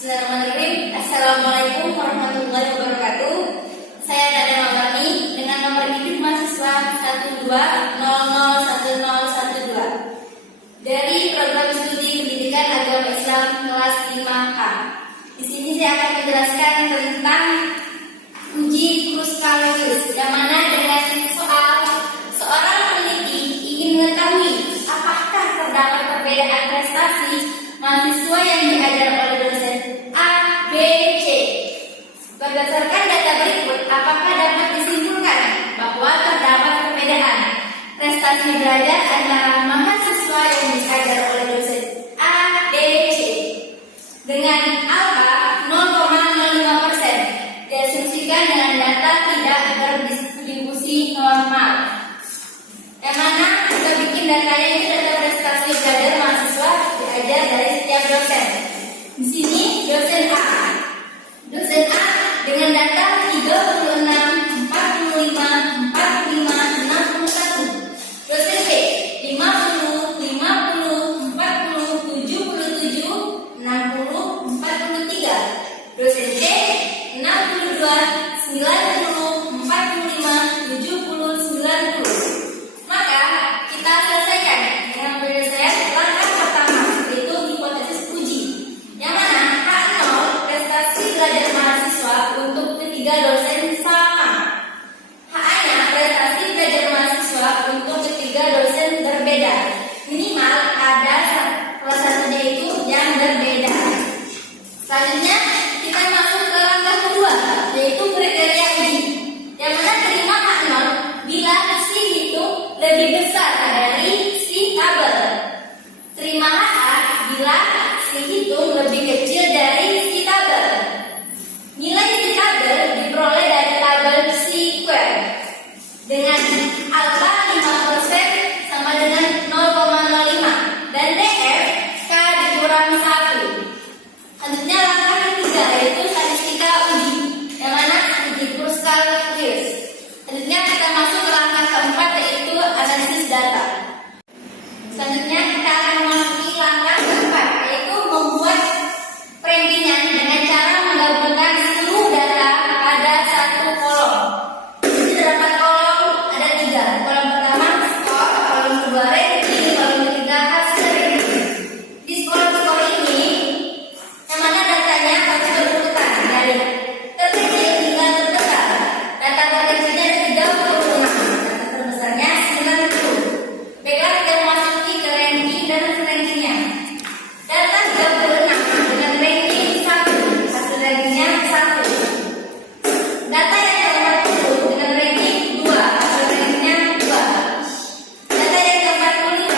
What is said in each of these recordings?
Bismillahirrahmanirrahim. Assalamualaikum warahmatullahi wabarakatuh. Saya Nada Mawani dengan nomor induk mahasiswa 12001012 dari program studi pendidikan agama Islam kelas 5A. Di sini saya akan menjelaskan tentang uji Kruskal-Lewis, yang mana dengan soal seorang peneliti ingin mengetahui apakah terdapat perbedaan prestasi mahasiswa yang diajar oleh dosen A, B, C. Berdasarkan data berikut, apakah dapat disimpulkan bahwa terdapat perbedaan prestasi belajar antara mahasiswa yang diajar oleh dosen A, B, C dengan alfa 0,05%, diasumsikan dengan data tidak berdistribusi normal. Yang mana kita bikin datanya itu data prestasi belajar mahasiswa diajar dari setiap dosen. Di sini dosen A dengan data 36, 45, 45, 61. Dosen B 50, 50, 40, 77, 60, 43. Dosen C 62, 90, 45, 70, 90. Maka kita selesaikan dengan penyelesaian langkah pertama, yaitu hipotesis uji, yang mana H0 prestasi belajar mahasiswa untuk ketiga dosen sama. H-nya prestasi belajar mahasiswa untuk ketiga dosen berbeda. Minimal ada salah satunya itu yang berbeda. Selanjutnya kita masuk ke langkah kedua, yaitu kriteria uji, yang mana terima H0 bila si hitung lebih besar dari si tabel. Terima HA bila si hitung lebih kecil dari si tabel. Nilai si tabel diperoleh dari tabel si square dengan alfa 5% sama dengan 0,05 dan DF K dikurang 1. Selanjutnya langkah ketiga, yaitu statistika uji, yang mana uji Kruskal-Lewis. Selanjutnya kita masuk ke langkah keempat, yaitu analisis data. Selanjutnya kita akan memasuki langkah keempat, yaitu membuat perbandingan dengan cara menggabungkan seluruh data pada satu kolom. Di terdapat kolom ada 3. Kolom pertama skor, kolom kedua ranking, kolom ketiga hasil ranking. Di skor ini, yang mana datanya harus berurutan dari terkecil hingga terbesar. Data terkecilnya 36, data terbesarnya 90. Baiklah, kita memasuki ke ranking dan hasil rankingnya. Data 36 dengan ranking 1, hasil rankingnya 1. Data yang ke-40 dengan ranking 2, hasil rankingnya 2. Data yang ke-45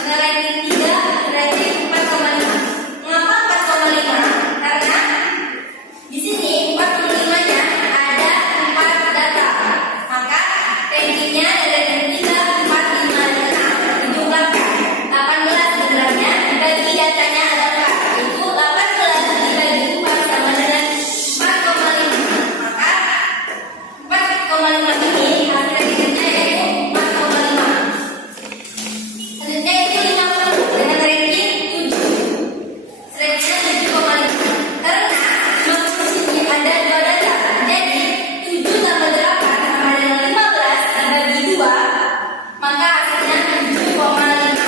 dengan ranking 3, hasil ranking 4,5. Mengapa 4,5? Karena di sini 45-nya ada 4 data. Maka rankingnya dari ranking 3, 4, 5, dan 6 dijumlahkan 18 sebenarnya, dibagi datanya ada 4, yaitu 18 dibagi 4 sama dengan 4,5. Maka 4,5 ini hasil rankingnya yaitu 4,5. Selanjutnya itu 50 dengan ranking 7. Rankingnya 7,5. Karena 50 sini ada 2 data, jadi 7 tambah 8 sama dengan 15 dibagi 2, maka hasilnya 7,5.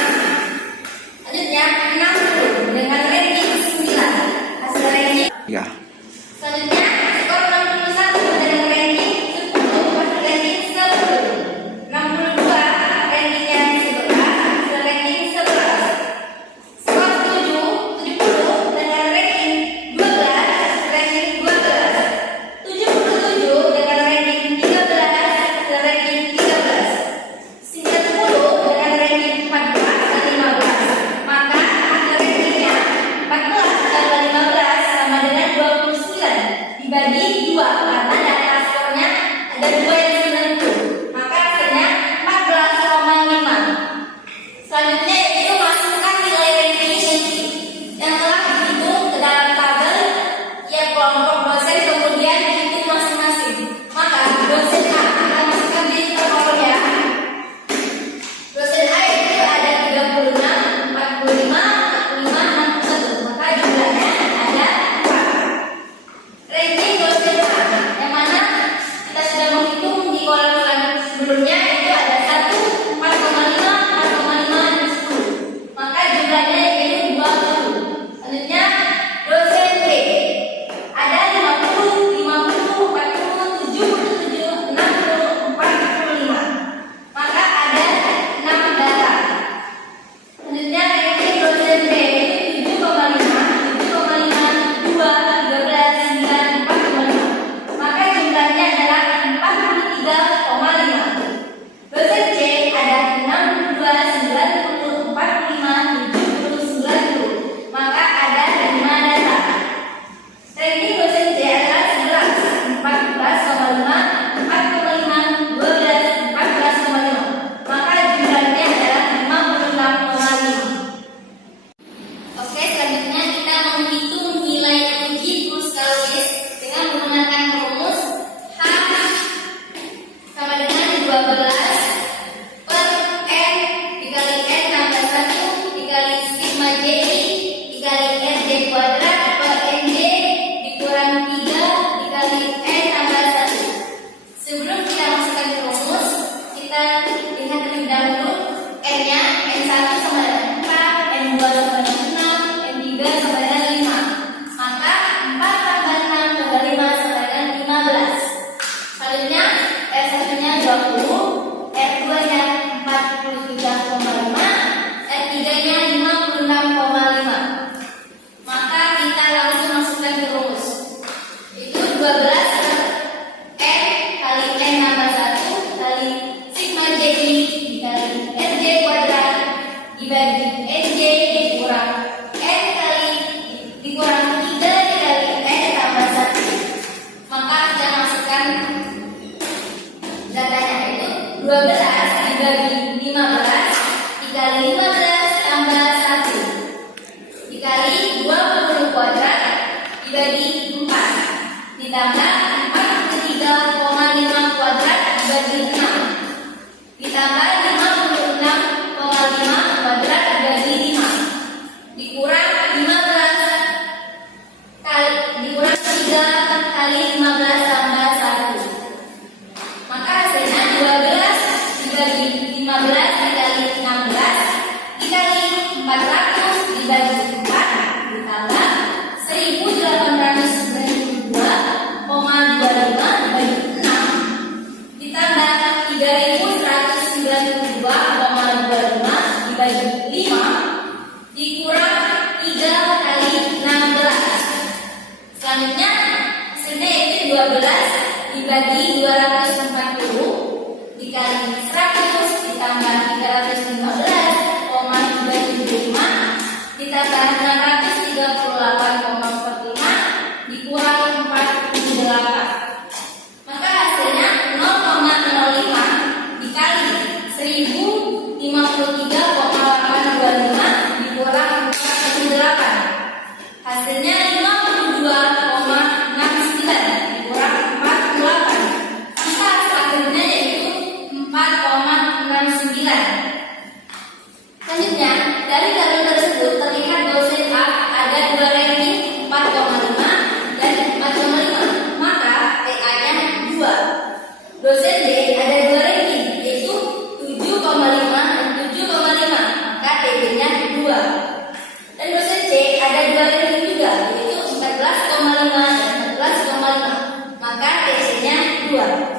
Selanjutnya 60 dengan ranking 9, hasil ranking. Ya. Selanjutnya skor 61 dengan ranking 10, hasil ranking 10. 62 rankingnya 11, hasil ranking 11. Skor 70 dengan ranking 12, hasil ranking 12. 77 dengan ranking 13, hasil ranking 13. 90 dengan ranking 14 dan 15. Maka hasil rankingnya 14 tambah 15 sama dengan 29 dibagi 2, karena data skornya ada 2 yang 90. Maka hasilnya 14,5. Selanjutnya itu masukkan nilai ranking ini yang telah dihitung ke dalam tabel tiap kelompok dosen, kemudian dihitung masing-masing. Maka dosen A kita masukkan di kolom ya. Dosen A itu ada 36, 45, 45, 61. Maka jumlahnya ada 4. dibagi 240 dikali 100 ditambah 315,275 ditambah 638,45 dikurang 48. Maka hasilnya 0,05 dikali 1053,825 dikurang 48. Hasilnya 52,69 dikurang 48. Maka akhirnya yaitu 4,69. Selanjutnya, dari tabel tersebut terlihat dosen A ada 2 ranking 4,5 dan 4,5. Maka TA-nya 2. Dosen B ada 2 ranking yaitu 7,5 dan 7,5. Maka TB-nya 2. Dan dosen C ada 2 ranking juga yaitu 14,5 dan 14,5. Maka TC-nya 2.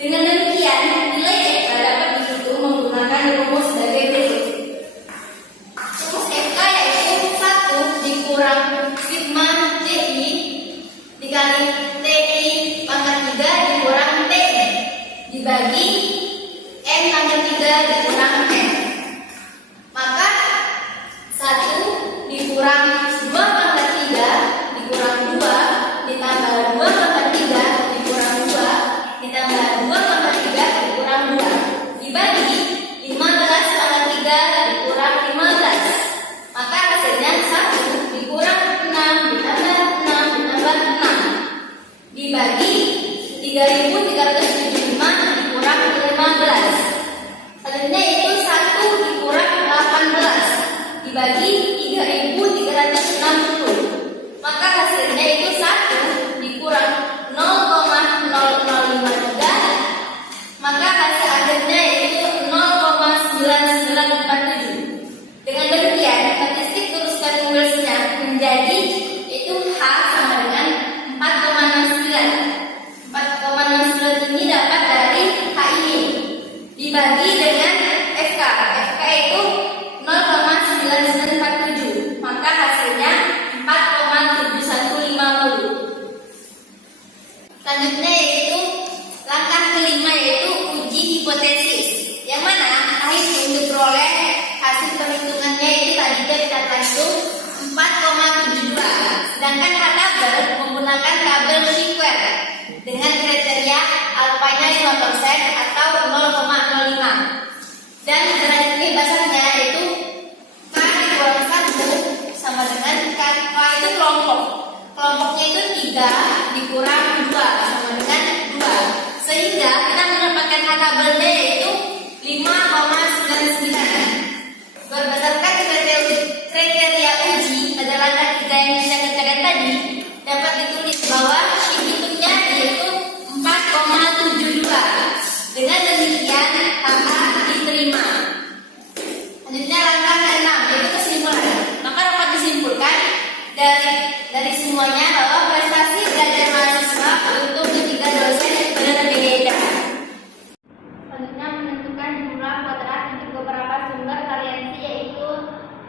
Dengan demikian, nilai FK dapat dihitung menggunakan rumus sebagai berikut. Rumus FK yaitu 1 dikurang sigma CI dikali TI pangkat 3 dikurang TI dibagi N pangkat 3 dikurang N. Maka 1 dikurang 2 pangkat 3 dikurang 2 ditambah 2 pangkat 3 dikurang 2 ditambah 2 pangkat 3 dikurang 2 dibagi 15 pangkat 3 dikurang 15. Maka hasilnya 1 dikurang 6 ditambah 6 ditambah 6 dibagi 3.375 dikurang 15. Selanjutnya itu 1 dikurang 18 dibagi 3.360. Maka hasilnya itu 1 dikurang 0,0053. Maka hasil akhirnya yaitu 0,9947. Dengan demikian, statistik teruskan nulisnya menjadi itu H sama dengan 4,69. 4,69 ini dapat dari H ini dibagi dengan FK. FK itu 0,9947. Maka hasilnya 4,7150. Selanjutnya yaitu langkah kelima yaitu uji hipotesis. Yang mana akhir untuk peroleh hasil perhitungannya itu tadi kita hitung 4,72. Sedangkan H tabel menggunakan tabel square dengan kriteria alfanya 5% atau 0,05. Dan derajat kebebasannya itu K dikurang 1 sama dengan K itu kelompok. Kelompoknya itu 3 dikurang 2 sama dengan 2. Sehingga kita mendapatkan H tabelnya yaitu 5,99. Berdasarkan kriteria uji pada langkah 3 yang kita kerjakan tadi, dapat ditulis bahwa hitungnya yaitu 4,72. Dengan demikian AA diterima. Selanjutnya langkah ke-6 yaitu kesimpulan. Maka dapat disimpulkan dari semuanya bahwa prestasi belajar mahasiswa untuk ketiga dosen berbeda. Selanjutnya menentukan jumlah kuadrat untuk beberapa sumber variansi yaitu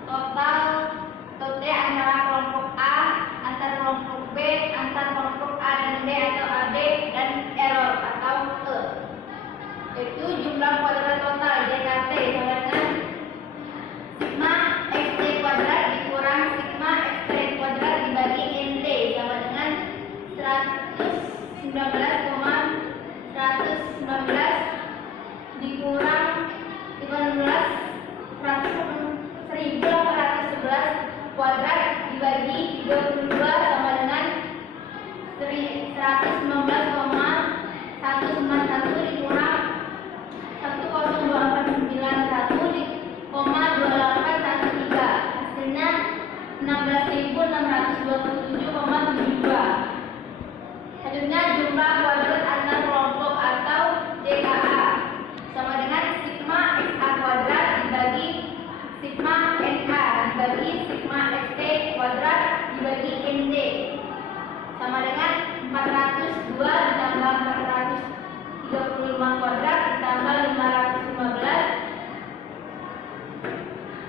total T antara kelompok A, antar kelompok B, antar kelompok A dan B atau AB dan error atau E. Yaitu jumlah kuadrat total JKT sama dengan sigma XT kuadrat dikurang sigma XT kuadrat dibagi NT sama dengan 119,119 dikurang 1811 kuadrat dibagi 22 sama dengan 119,191 dikurang 10241,2813. Hasilnya 16.627,72. Selanjutnya jumlah kuadrat antar kelompok atau JKA sama dengan sigma XA kuadrat dibagi sigma NA dibagi sigma XT kuadrat dibagi NT sama dengan 402 ditambah 435 kuadrat ditambah 515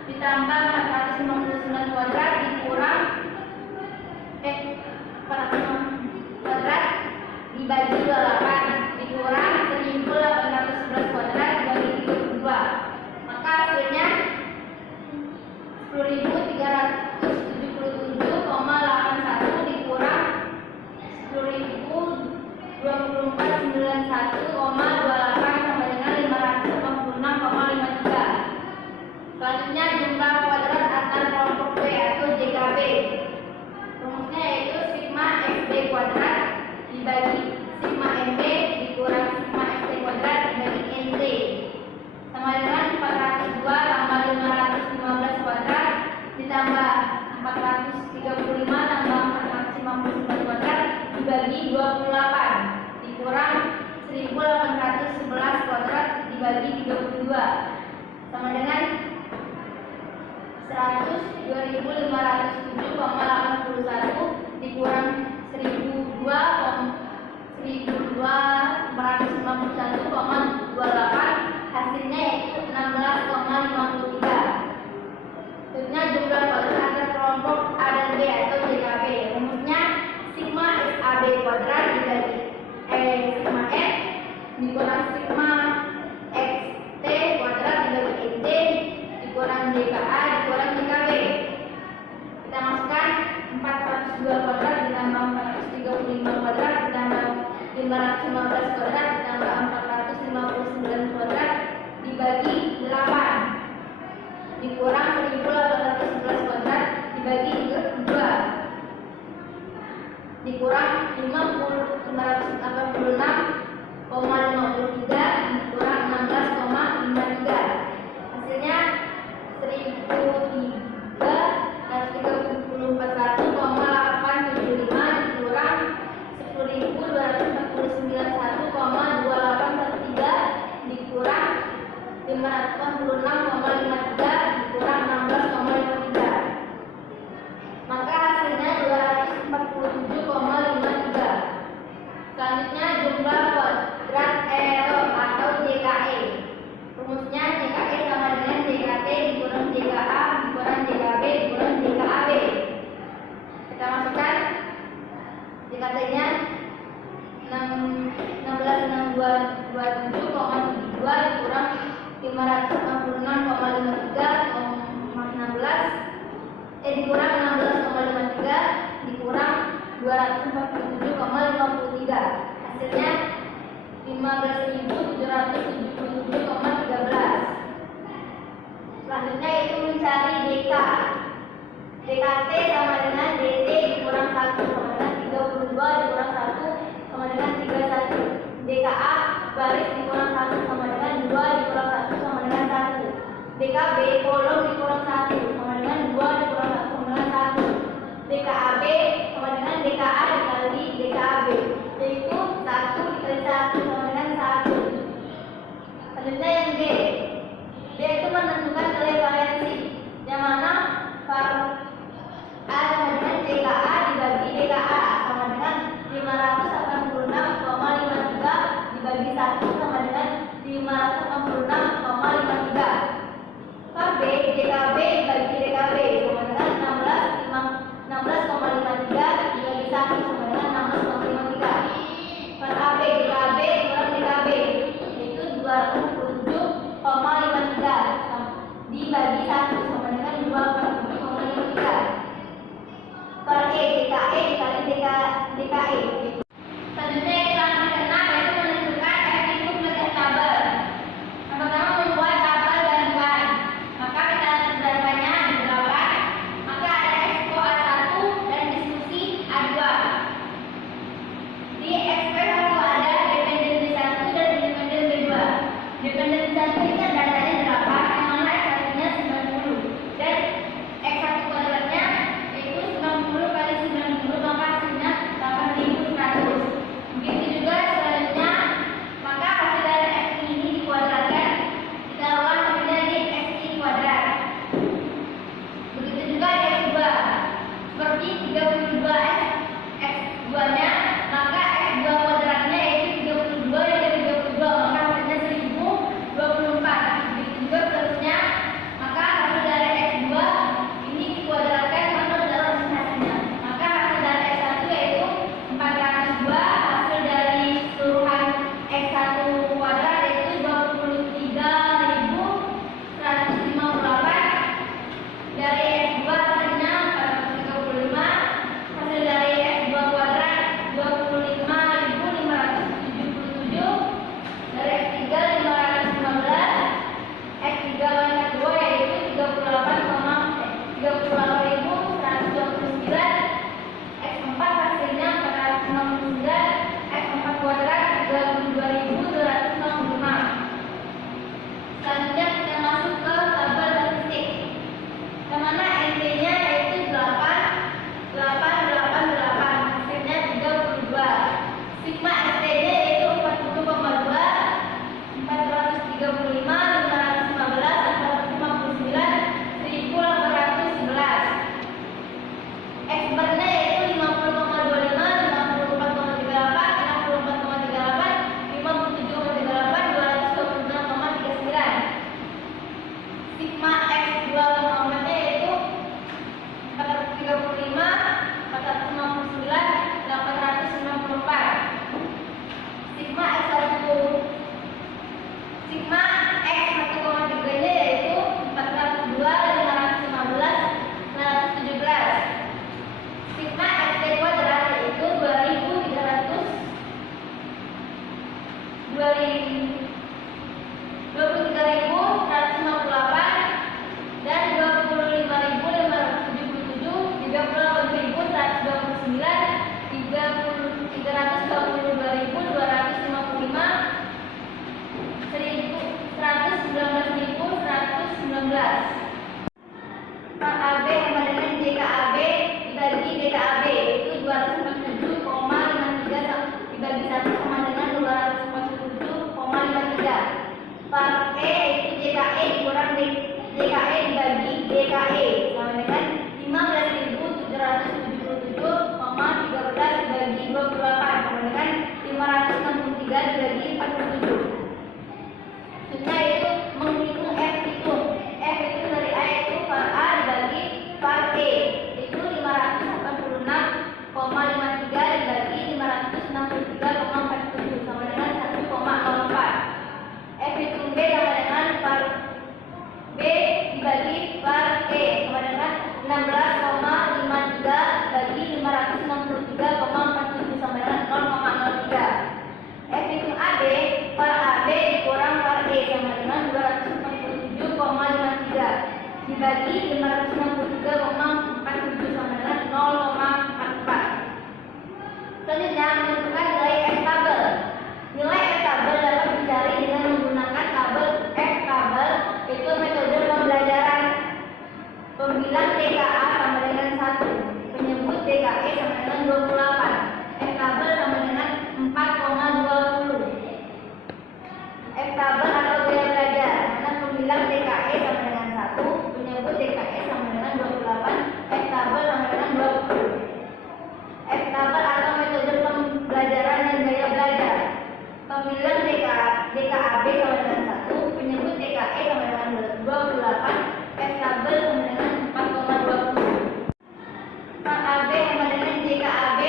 ditambah 459 kuadrat dikurang 405 kuadrat dibagi 28 dibagi 28 dikurang 1811 kuadrat dibagi 32 sama dengan 102.507,81 dikurang 1.451,28 hasilnya yaitu 16,53. Selanjutnya jumlah kuadrat antar kelompok A dan B atau JKB. Rumusnya sigma AB kuadrat dibagi sigma X dikurang sigma XT kuadrat dibagi XD dikurang JKA dikurang JKB. Kita masukkan 402 kuadrat ditambah 435 kuadrat ditambah 515 kuadrat ditambah 459 kuadrat dibagi 8 dikurang 1811 kuadrat dibagi 2 dikurang 586,53 dikurang 16,53 hasilnya 1.334,875 dikurang 10.249,2813 dikurang 586,53 dikurang 16,53 maka hasilnya 247,53. Selanjutnya jumlah kuadrat error atau JKE. Rumusnya JKE sama dengan JKT dikurang JKA dikurang JKB dikurang JKAB. Kita masukkan JKT-nya 16.627,72 dikurang 566,53,16 dikurang 16,53 dikurang 247,53 hasilnya 15.777,13. Selanjutnya itu mencari DK. DKT sama dengan DT dikurang 1 sama dengan 32 dikurang 1 sama dengan 31. DKA baris dikurang 1 sama dengan 2 dikurang 1 sama dengan 1. DKB kolom dikurang 1 sama dengan 2 dikurang 1 sama dengan 1. DKAB sama dengan DKA dikali DKAB yaitu 1 dikali 1 sama dengan 1. Selanjutnya yang D. D itu menentukan nilai variansi yang mana A sama dengan DKA dibagi DKA sama dengan 586,53 dibagi 1 sama dengan 586,53. KB DKB dibagi DKB sama dengan 16,53 dibagi 1 sama dengan 16,53. Per AB DKB kurang DKB yaitu 247,53 dibagi 1 sama dengan 247,53. Per E DKE dikali DKE. Selanjutnya yang terakhir keenam yaitu menentukan efektif melihat tabel. Yang pertama membuat tabel gandungan. Maka kita gandungannya ada 8. Maka ada expo A1 dan diskusi A2. Di expo A1 ada dependen B1 dan dependen B2. Dependen B1 ini datanya 8, yang mana X1-nya 90 dan X1 kuadratnya yaitu 90 kali 90 maka hasilnya 8.100. 563 dibagi 47. Maksudnya itu menghitung F itu. F itu dari A itu par A dibagi par E. Itu 586,53 dibagi 563,47 sama dengan 1,04. F hitung B sama dengan par B dibagi par E sama dengan 16,53 bagi 563,47 sama dengan 0,03. F hitung AB par AB dikurang par E sama dengan 247,53 dibagi 563,47 sama dengan 0,44. Selanjutnya menentukan nilai F tabel. Nilai F tabel dapat dicari dengan menggunakan tabel F tabel, itu metode pembelajaran. Pembilang TKA sama dengan 1, penyebut TKE sama dengan 28. F tabel sama dengan 4,20. F tabel atau gaya belajar, karena pembilang TKE sama dengan 1, penyebut TKE sama dengan 28. F tabel sama dengan 20. F tabel atau metode pembelajaran dan gaya belajar. Pembilang DKAB sama dengan 1, penyebut TKE sama dengan 28. F tabel sama dengan 4,20. Par AB sama dengan JKAB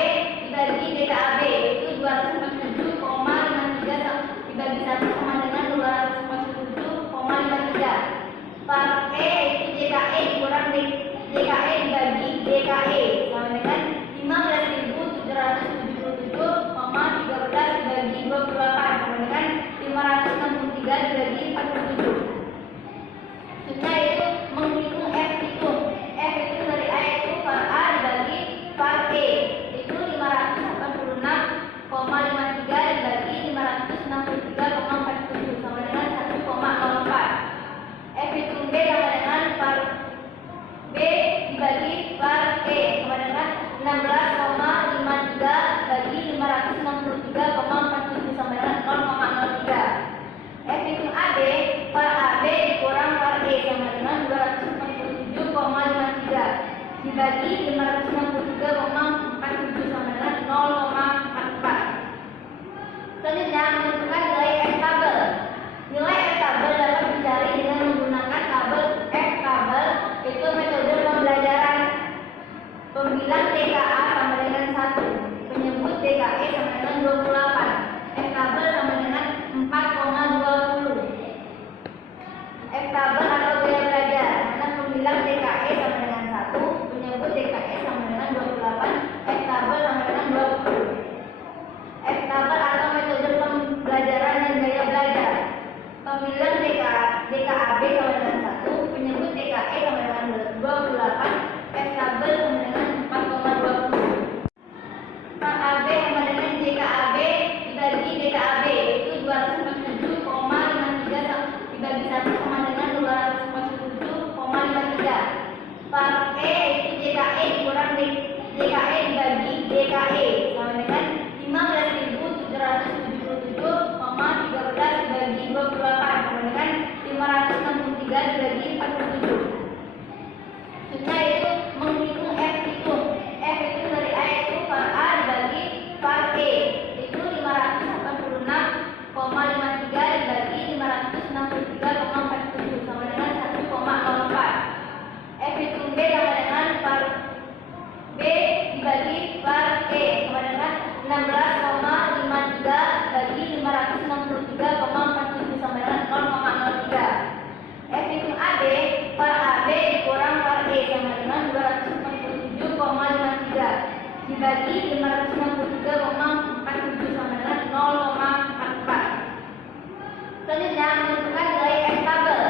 dibagi DKAB, itu 247,53 dibagi 1 sama dengan 247,53. Par E itu JKE dikurang DKE dibagi DKE sama dengan 15.777,13 dibagi 28 sama dengan 563 dibagi 47. Maksudnya itu menghitung F itu. F itu dari A itu par A dibagi par E, itu 586,53 dibagi 563,47 sama dengan 1,04. F hitung B sama dengan par B dibagi par E sama dengan 16,53 bagi 563,47 sama dengan 0,03. F hitung AB par AB dikurang par E sama dengan 247,53 dibagi 563,47 sama dengan 0,44. Selanjutnya menentukan nilai F tabel. Nilai F tabel dapat dicari dengan menggunakan tabel F tabel, itu metode pembelajaran. Pembilang TKA sama dengan 1, penyebut TKE sama dengan 28. F tabel sama dengan 4,20. F tabel atau gaya belajar, karena pembilang TKE sama dengan 1, penyebut TKE sama dengan 28. F tabel sama dengan 20. F tabel atau metode pembelajaran dan gaya belajar. Pembilang DKAB sama dengan 1, penyebut TKE sama dengan 28. F tabel sama dengan 4,20. Par AB sama dengan JKAB dibagi DKAB, itu 247,53 dibagi 1 sama dengan 247,53. Par E itu JKE dikurang DKE dibagi DKE sama dengan 15.777,13 dibagi 28 sama dengan 563 dibagi 47. Maksudnya itu menghitung F itu. F itu dari A itu par A dibagi par E, itu 586,53 dibagi 563,47 sama dengan 1,04. F hitung B sama dengan par B dibagi par E sama dengan 16,53 bagi 563,47 sama dengan 0,03. F hitung AB par AB dikurang par E sama dengan 247,53 dibagi 563,47 sama dengan 0,44. Selanjutnya menentukan nilai F tabel.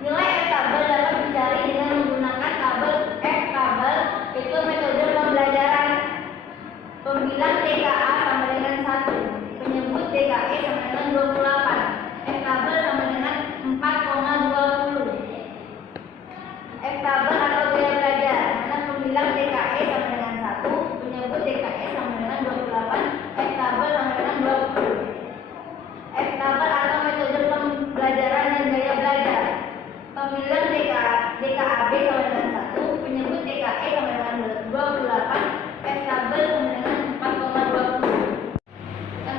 Nilai F tabel dapat dicari dengan menggunakan tabel F tabel, itu metode pembelajaran. Pembilang TKA sama dengan 1, penyebut TKE sama dengan 28. F tabel sama dengan 4,20. F tabel atau gaya belajar, karena pembilang TKE sama dengan 1, penyebut TKE sama dengan 28. F tabel sama dengan 20. F tabel atau metode pembelajaran dan gaya belajar. Pembilang DKAB sama dengan 1, penyebut TKE sama dengan 28. F tabel sama dengan 4,20. Yang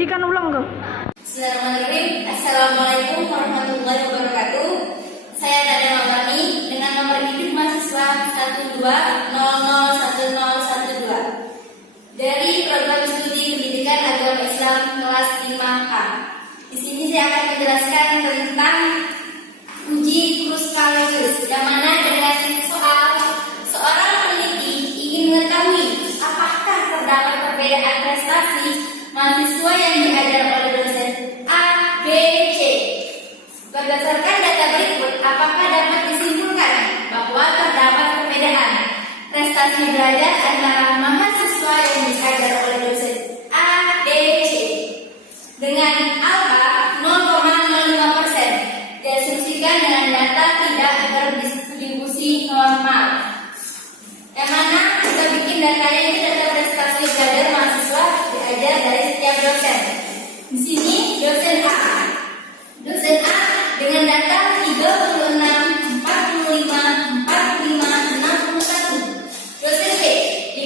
Hentikan ulang kau. Bismillahirrahmanirrahim. Assalamualaikum warahmatullahi wabarakatuh. Saya Dada Mawani dengan nomor induk mahasiswa 12001012 dari program studi pendidikan agama Islam kelas 5A. Di sini saya akan menjelaskan tentang uji Kruskal-Lewis, yang mana dengan soal seorang peneliti ingin mengetahui apakah terdapat perbedaan prestasi mahasiswa yang diajar oleh dosen A, B, C. Berdasarkan data berikut, apakah dapat disimpulkan bahwa terdapat perbedaan prestasi belajar antara mahasiswa yang diajar oleh dosen A, B, C dengan alfa 0,05%, diasumsikan dengan data tidak berdistribusi normal. Yang mana kita bikin datanya ini data prestasi belajar mahasiswa diajar dari setiap dosen. Di sini dosen A dengan data 36, 45, 45, 61. Dosen B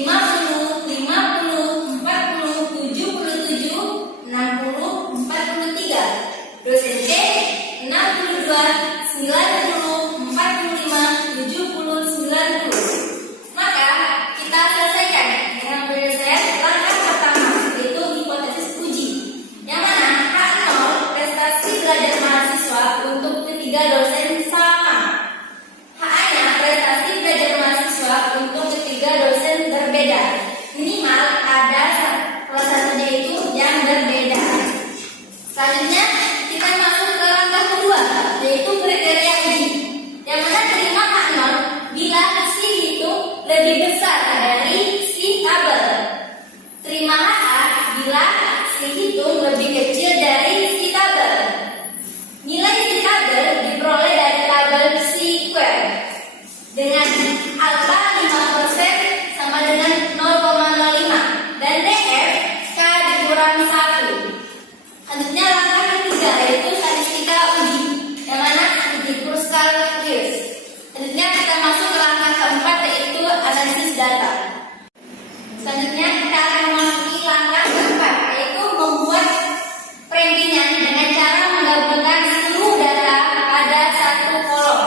50, 50, 40, 77, 60, 43. Dosen C 62, 90, 45, 70, 90. Maka kita selesaikan dengan penyelesaian langkah pertama, yaitu hipotesis uji, yang mana H0 prestasi belajar mahasiswa untuk ketiga dosen sama. H-nya prestasi belajar mahasiswa untuk ketiga dosen berbeda. Minimal ada salah satunya itu yang berbeda. Selanjutnya kita masuk ke langkah kedua, yaitu kriteria uji, yang mana terima H0 bila si itu lebih besar dari si tabel. Terima HA bila si hitung lebih kecil dari si tabel. Nilai si tabel diperoleh dari tabel si square dengan alfa 5% sama dengan 0,05 dan DF K dikurang 1. Selanjutnya langkah ketiga, yaitu statistika uji, yang mana uji Kruskal-Lewis. Selanjutnya kita masuk ke langkah keempat, yaitu analisis data. Selanjutnya kita akan memasuki langkah keempat, yaitu membuat perbandingan dengan cara menggabungkan seluruh data pada satu kolom.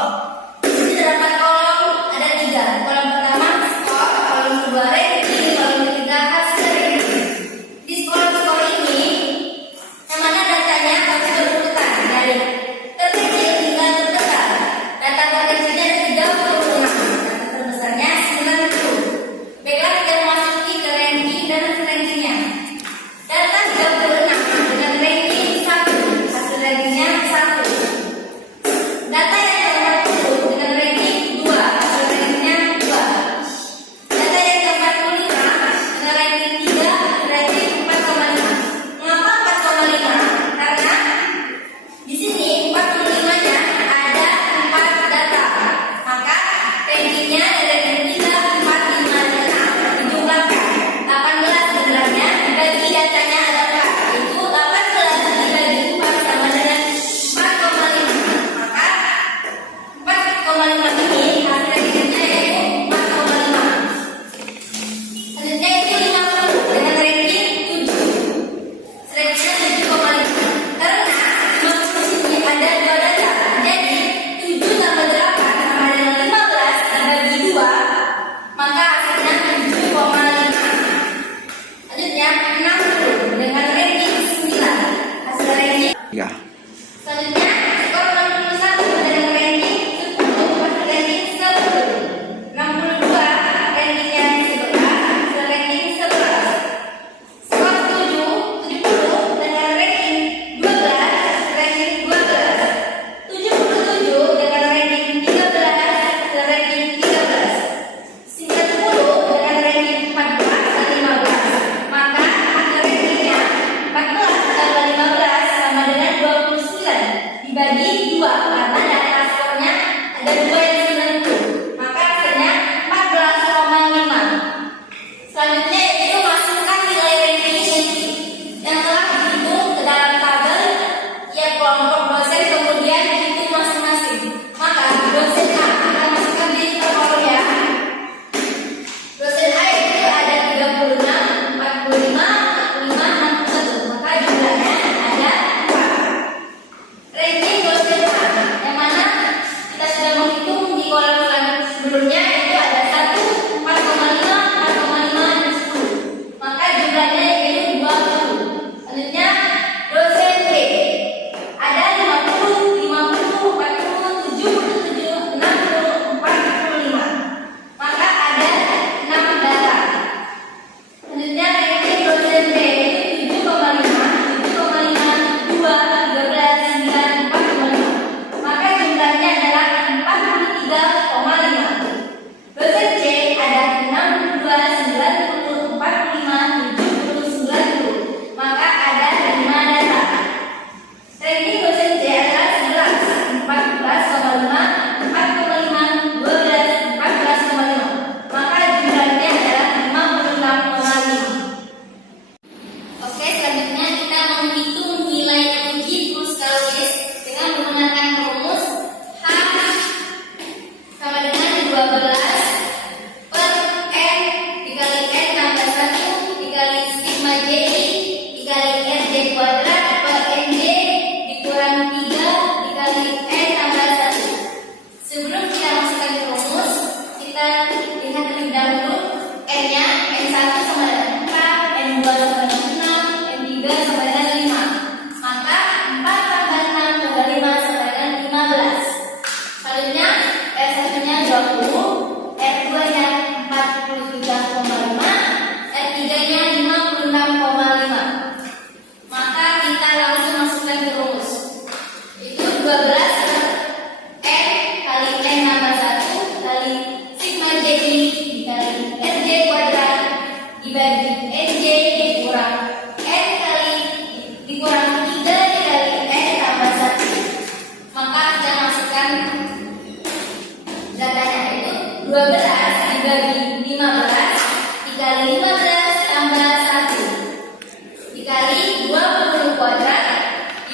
Jadi terdapat kolom ada 3. Kolom pertama skor, kolom kedua ranking, kolom ketiga hasil ranking. Di skor ini, yang mana datanya pasti berurutan dari terkecil hingga terbesar. Data terkecilnya ada 36, data terbesarnya 90. Baiklah, kita memasuki ke ranking dan hasil rankingnya. Data 36 dengan ranking 1, hasil rankingnya 1. Data yang ke-40 dengan ranking 2, hasil rankingnya 2. Data yang ke-45 dengan ranking 3, hasil ranking 4,5. Mengapa 4,5? Karena di sini 45-nya ada 4 data. Maka rankingnya dari ranking 3, 4, 5, dan 6 dijumlahkan 18 sebenarnya, dibagi datanya ada 4, yaitu 18 dibagi 4 sama dengan 4,5. Maka 4,5 ini hasil rankingnya yaitu 4,5. Selanjutnya itu 50 dengan ranking 7. Rankingnya 7,5. Karena 50 ini ada 2 data. Jadi 7 tambah 8 sama dengan 15 dibagi 2, maka hasilnya 7,5. Selanjutnya 60 dengan ranking 9. Hasil ranking. Ya. Selanjutnya skor 61 dengan ranking 10, hasil ranking 10. 62 rankingnya 11, hasil ranking 11. Skor 70 dengan ranking 12, ranking 12. 77 dengan ranking 13, hasil ranking 13. 90 dengan ranking 14 dan 15. Maka hasil rankingnya 14 tambah 15 sama dengan 20.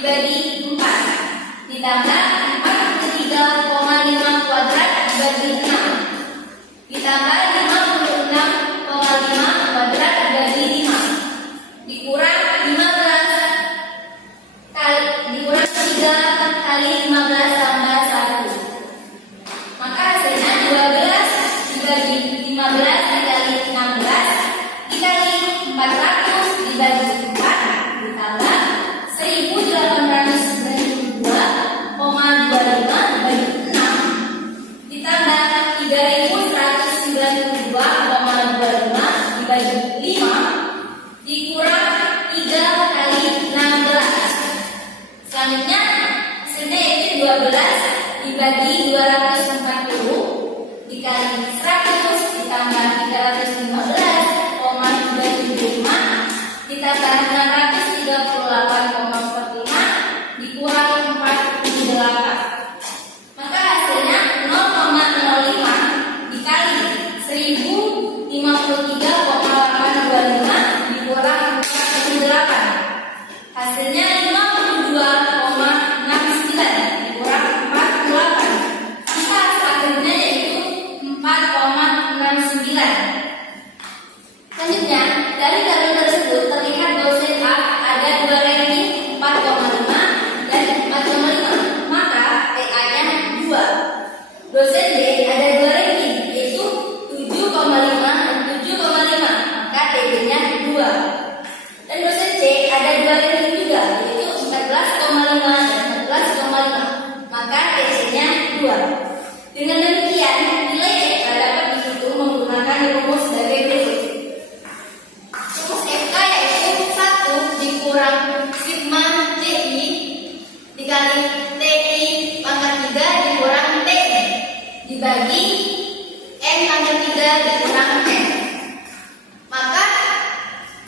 dibagi 4 ditambah 43,5 kuadrat dibagi 6 ditambah 56,5 kuadrat dibagi 5 dikurang 3 kali 15 tambah 1. Maka hasilnya 12 dibagi 15 dikali 16 dikali 400 dibagi 4 ditambah 1892,25 dibagi 6 ditambah 3192,25 dibagi 5 dikurang 3 kali 16. Selanjutnya hasilnya yaitu 12 dibagi 240 dikali 100 ditambah 315,275 ditambah 638,45 dikurang 48. Maka hasilnya 0,05 dikali 1053,825 dikurang 48. Hasilnya 52,69 dikurang 48. Maka akhirnya yaitu 4,69. Selanjutnya, dari tabel tersebut terlihat dosen A ada 2 ranking 4,5 dan 4,5. Maka TA-nya 2. Dosen B ada 2 ranking yaitu 7,5 dan 7,5. Maka TB-nya 2. Dan dosen C ada 2 ranking juga yaitu 14,5 dan 14,5. Maka TC-nya 2. Dengan demikian, nilai FK dapat dihitung menggunakan rumus sebagai berikut. Rumus FK yaitu 1 dikurang sigma CI dikali TI pangkat 3 dikurang TI dibagi N pangkat 3 dikurang N. Maka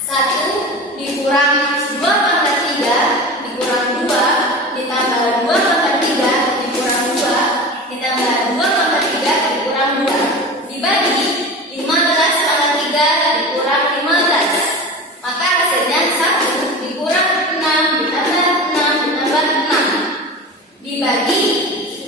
1 dikurang 2 pangkat 3 dikurang 2 ditambah 2 pangkat 3 dikurang 2 ditambah 2 pangkat 3 dikurang 2 dibagi 15 pangkat 3 dikurang 15. Maka hasilnya 1 dikurang 6 ditambah 6 ditambah 6 dibagi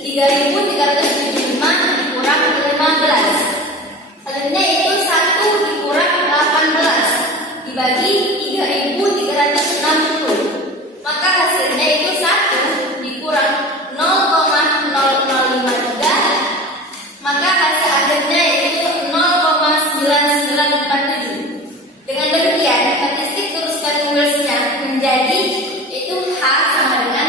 3.375 dikurang 15. Selanjutnya itu 1 dikurang 18 dibagi 3.360. Maka hasilnya itu 1 dikurang 0,0053. Maka hasil akhirnya yaitu 0,9947. Dengan demikian, statistik tuliskan nulisnya menjadi yaitu H sama dengan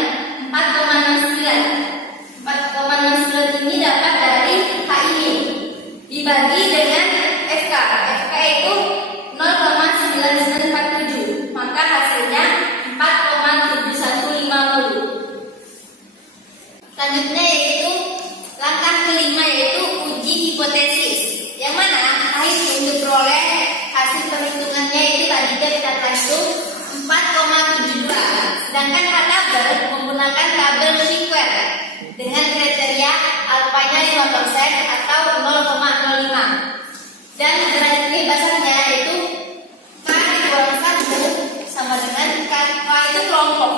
4,69. 4,69 ini dapat dari H ini dibagi dengan FK. FK itu 0,9947. Maka hasilnya 4,7150. Selanjutnya yaitu langkah kelima yaitu uji hipotesis. Yang mana akhir untuk peroleh hasil perhitungannya itu tadi kita hitung 4,72. Sedangkan H tabel menggunakan tabel Square dengan kriteria alfanya 5% atau 0,05. Dan derajat kebebasannya yaitu K dikurang 1 sama dengan K itu kelompok.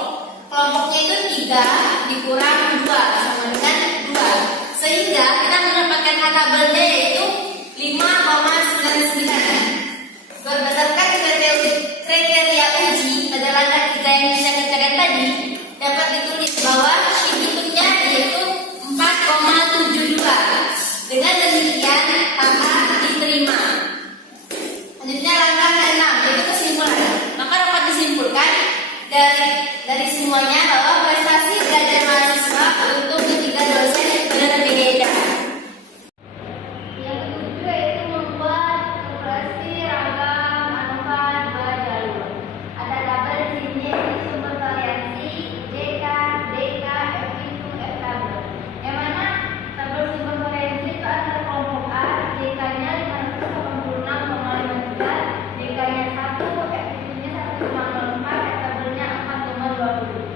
Kelompoknya itu 3 dikurang 2 sama dengan 2. Sehingga kita mendapatkan H tabelnya yaitu 5,99. Berdasarkan kriteria uji pada langkah 3 yang kita kerjakan tadi dapat ditulis bahwa hitungnya yaitu 4,72. Dengan demikian HH diterima. Selanjutnya langkah ke-6 yaitu kesimpulan. Maka dapat disimpulkan dari semuanya bahwa prestasi belajar mahasiswa untuk ketiga dosen berbeda. Yang kedua yaitu membuat operasi ragam manfaat dua jalur. Ada tabel di sini yaitu sumber variasi DK, DK, F itu F tabel. Yang mana tabel sumber variasi itu antara kelompok A, DK-nya 586,53, DK-nya 1, F itu nya 1,04, F tabelnya 4,20.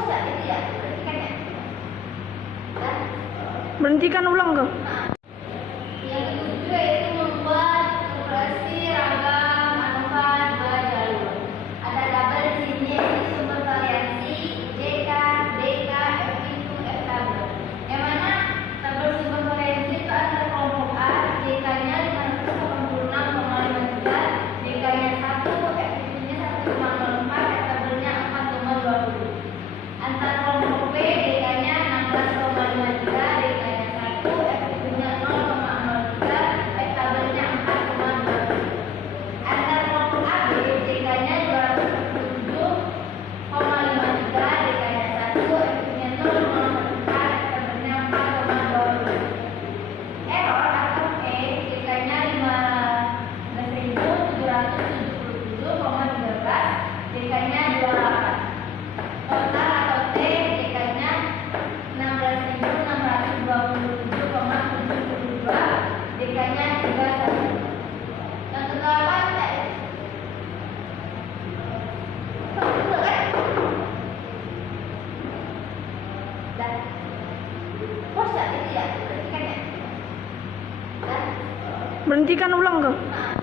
Pos ya itu ya, perhatikan ya. Dan Berhentikan ulang ke? yang ketujuh yaitu membuat operasi ragam anukan berjalur. Ada tabel di sini yaitu sumber variasi JK, DK, F itu F tabel. Yang mana tabel sumber variasi itu antara kelompok A, JK-nya 586,53, DK-nya 1, F itu-nya 1,04, F tabelnya 4,20. Antara kelompok B, DK-nya 16,53, DK-nya 1, F itu-nya 0,03, F tabelnya 4,20. Antara kelompok AB, DK-nya 247,53, DK-nya 1, F itu-nya 0,04, F tabelnya 4,20. Error atau E, DK-nya 15.777,13, DK-nya 28. Total atau T, DK-nya 16.627,72, DK-nya 31. Yang ke-8 betul kan? Dan pos ya itu ya, perhatikan ya. Dan Berhentikan ulang ke?